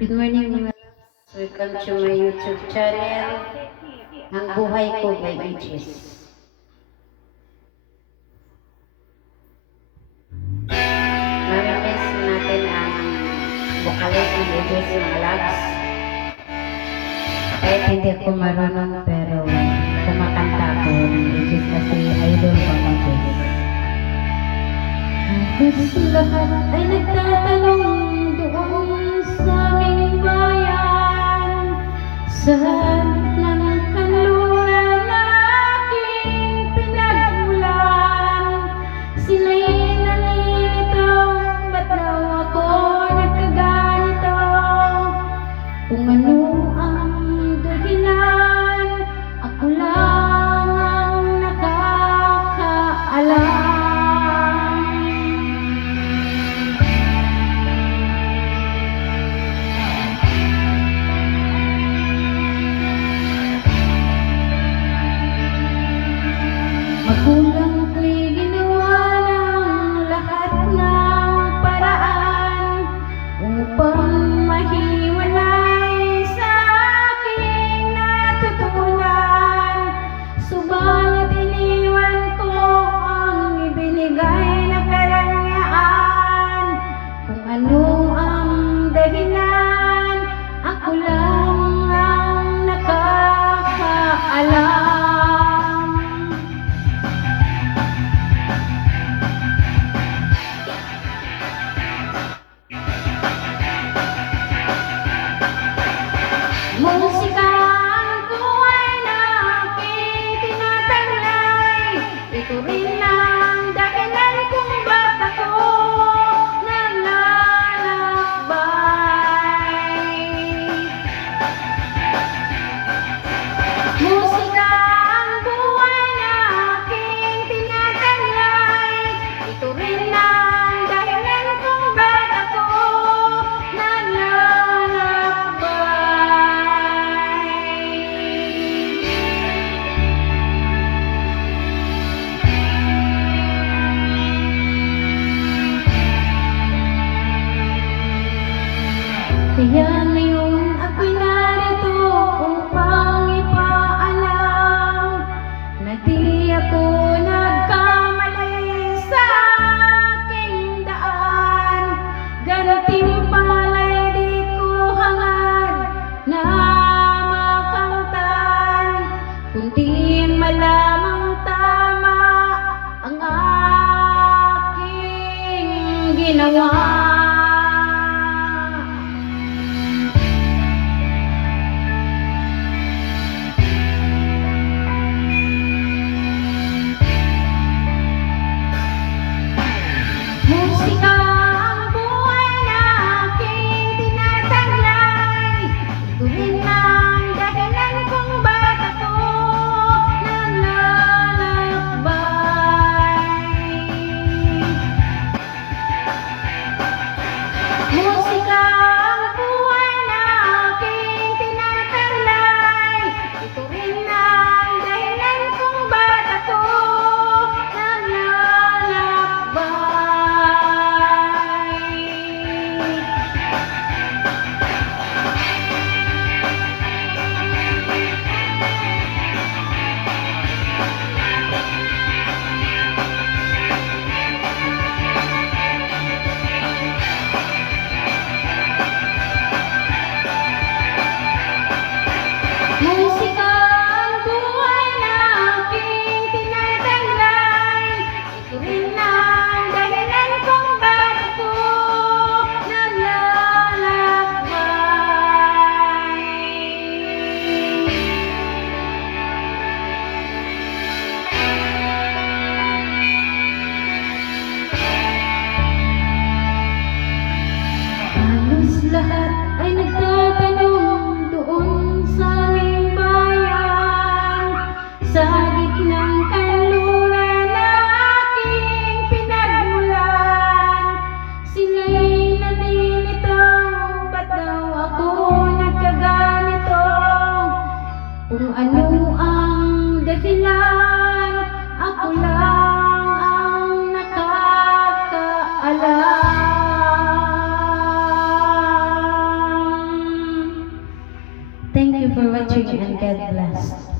Good morning mga loves. Welcome to my YouTube channel. Ang buhay ko by Inches. Mamimiss natin ang bukalis ng Inches mga loves. Kahit hindi ako marunong pero kumakanta ko ng Inches kasi idol ko ng Inches. Halos lahat ay nagtatapos. Magulang ko'y ginawa ng lahat ng paraan upang mahiwalay sa aking natutunan. Subalit iniwan ko ang ibinigay na karangyaan Señor. lahat ay nagtatanong get blessed.